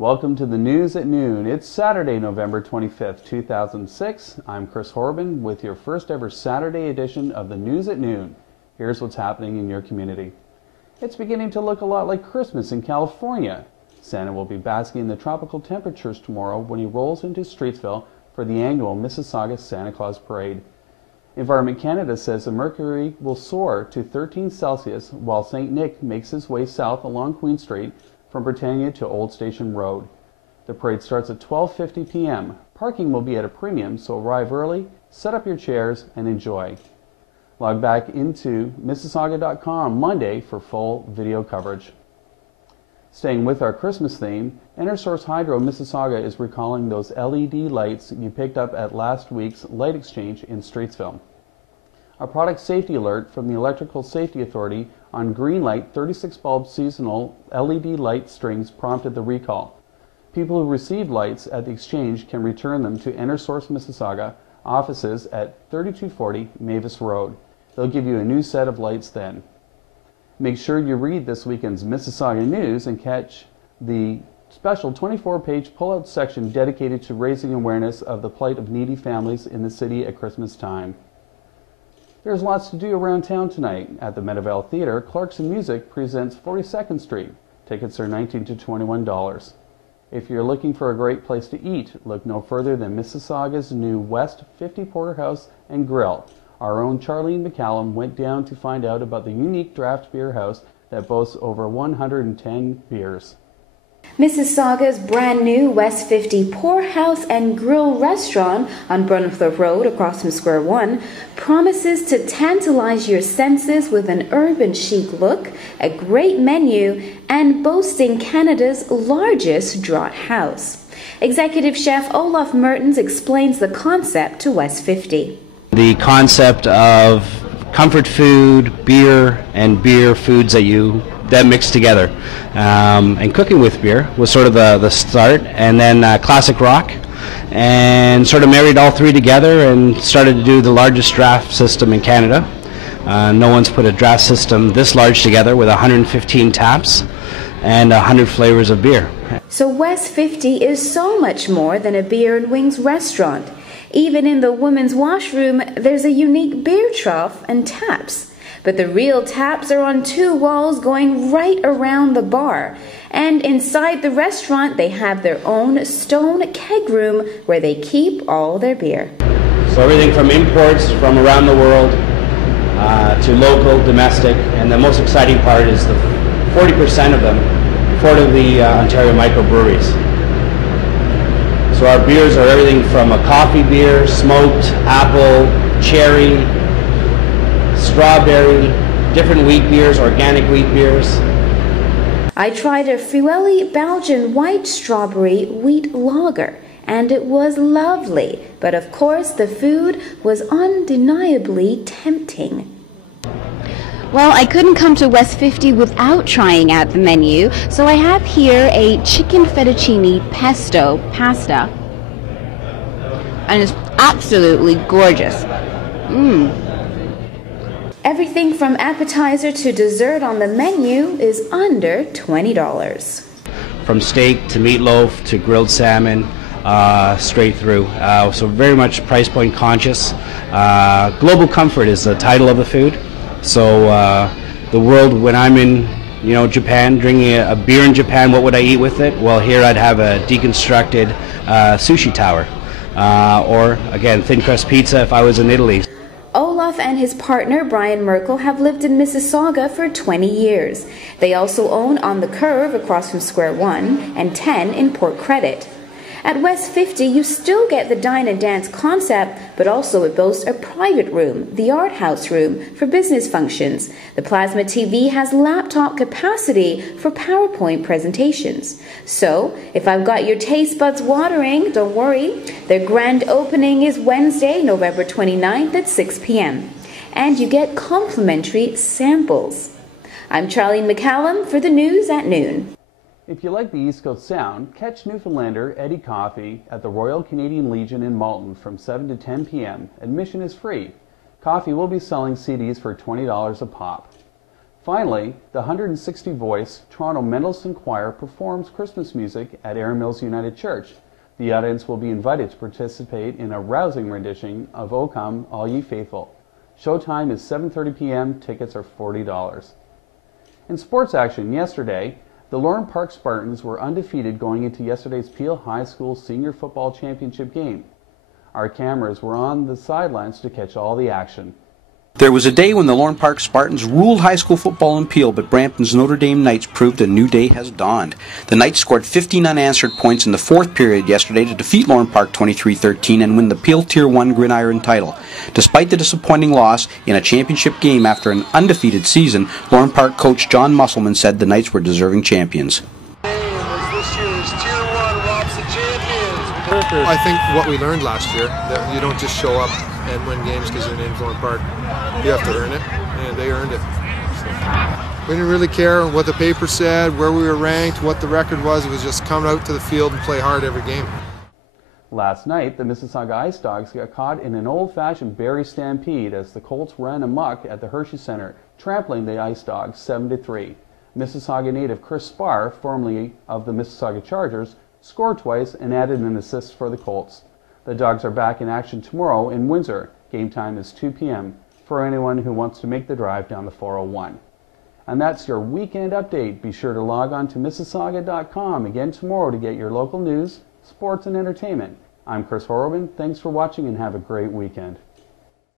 Welcome to the News at Noon. It's Saturday, November 25th, 2006. I'm Chris Horban with your first ever Saturday edition of the News at Noon. Here's what's happening in your community. It's beginning to look a lot like Christmas in California. Santa will be basking in the tropical temperatures tomorrow when he rolls into Streetsville for the annual Mississauga Santa Claus Parade. Environment Canada says the mercury will soar to 13 Celsius while St. Nick makes his way south along Queen Street from Britannia to Old Station Road. The parade starts at 12:50 p.m. Parking will be at a premium, so arrive early, set up your chairs, and enjoy. Log back into Mississauga.com Monday for full video coverage. Staying with our Christmas theme, EnerSource Hydro Mississauga is recalling those LED lights you picked up at last week's light exchange in Streetsville. A product safety alert from the Electrical Safety Authority on green light 36 bulb seasonal LED light strings prompted the recall. People who received lights at the exchange can return them to EnerSource Mississauga offices at 3240 Mavis Road. They'll give you a new set of lights then. Make sure you read this weekend's Mississauga News and catch the special 24-page pull-out section dedicated to raising awareness of the plight of needy families in the city at Christmas time. There's lots to do around town tonight. At the Meadowvale Theatre, Clarkson Music presents 42nd Street. Tickets are $19 to $21. If you're looking for a great place to eat, look no further than Mississauga's new West 50 Porterhouse and Grill. Our own Charlene McCallum went down to find out about the unique draft beer house that boasts over 110 beers. Mississauga's brand new West 50 Poorhouse and Grill restaurant on Brunford Road across from Square One promises to tantalize your senses with an urban chic look, a great menu, and boasting Canada's largest draught house. Executive Chef Olaf Mertens explains the concept to West 50. The concept of comfort food, beer, and beer foods that mix together. And cooking with beer was sort of the start, and then classic rock, and sort of married all three together and started to do the largest draft system in Canada. No one's put a draft system this large together with 115 taps and 100 flavors of beer. So West 50 is so much more than a beer and wings restaurant. Even in the women's washroom, there's a unique beer trough and taps. But the real taps are on two walls going right around the bar. And inside the restaurant, they have their own stone keg room where they keep all their beer. So everything from imports from around the world to local, domestic, and the most exciting part is the 40% of them, 40 of the Ontario microbreweries. So our beers are everything from a coffee beer, smoked, apple, cherry, strawberry, different wheat beers, organic wheat beers. I tried a Fruelli Belgian white strawberry wheat lager, and it was lovely. But of course, the food was undeniably tempting. Well, I couldn't come to West 50 without trying out the menu, so I have here a chicken fettuccine pesto pasta, and it's absolutely gorgeous. Everything from appetizer to dessert on the menu is under $20. From steak to meatloaf to grilled salmon, straight through. So very much price point conscious. Global comfort is the title of the food. So the world, when I'm in Japan, drinking a beer in Japan, what would I eat with it? Well, here I'd have a deconstructed sushi tower. Or again, thin crust pizza if I was in Italy. Olaf and his partner Brian Merkel have lived in Mississauga for 20 years. They also own On the Curve across from Square One and 10 in Port Credit. At West 50, you still get the dine and dance concept, but also it boasts a private room, the art house room, for business functions. The plasma TV has laptop capacity for PowerPoint presentations. So, if I've got your taste buds watering, don't worry. Their grand opening is Wednesday, November 29th at 6 p.m. And you get complimentary samples. I'm Charlene McCallum for the News at Noon. If you like the East Coast sound, catch Newfoundlander Eddie Coffee at the Royal Canadian Legion in Malton from 7 to 10 p.m. Admission is free. Coffee will be selling CDs for $20 a pop. Finally, the 160-voice Toronto Mendelssohn Choir performs Christmas music at Erin Mills United Church. The audience will be invited to participate in a rousing rendition of O Come, All Ye Faithful. Showtime is 7:30 p.m. Tickets are $40. In sports action yesterday, the Lorne Park Spartans were undefeated going into yesterday's Peel High School Senior Football Championship game. Our cameras were on the sidelines to catch all the action. There was a day when the Lorne Park Spartans ruled high school football in Peel, but Brampton's Notre Dame Knights proved a new day has dawned. The Knights scored 15 unanswered points in the fourth period yesterday to defeat Lorne Park 23-13 and win the Peel Tier 1 Gridiron title. Despite the disappointing loss in a championship game after an undefeated season, Lorne Park coach John Musselman said the Knights were deserving champions. I think what we learned last year, that you don't just show up and win games because your name's Lorne Park. You have to earn it, and they earned it. So, we didn't really care what the paper said, where we were ranked, what the record was. It was just come out to the field and play hard every game. Last night, the Mississauga Ice Dogs got caught in an old-fashioned berry stampede as the Colts ran amok at the Hershey Center, trampling the Ice Dogs 7-3. Mississauga native Chris Spar, formerly of the Mississauga Chargers, scored twice and added an assist for the Colts. The Dogs are back in action tomorrow in Windsor. Game time is 2 p.m. for anyone who wants to make the drive down the 401. And that's your weekend update. Be sure to log on to Mississauga.com again tomorrow to get your local news, sports, and entertainment. I'm Chris Horobin. Thanks for watching and have a great weekend.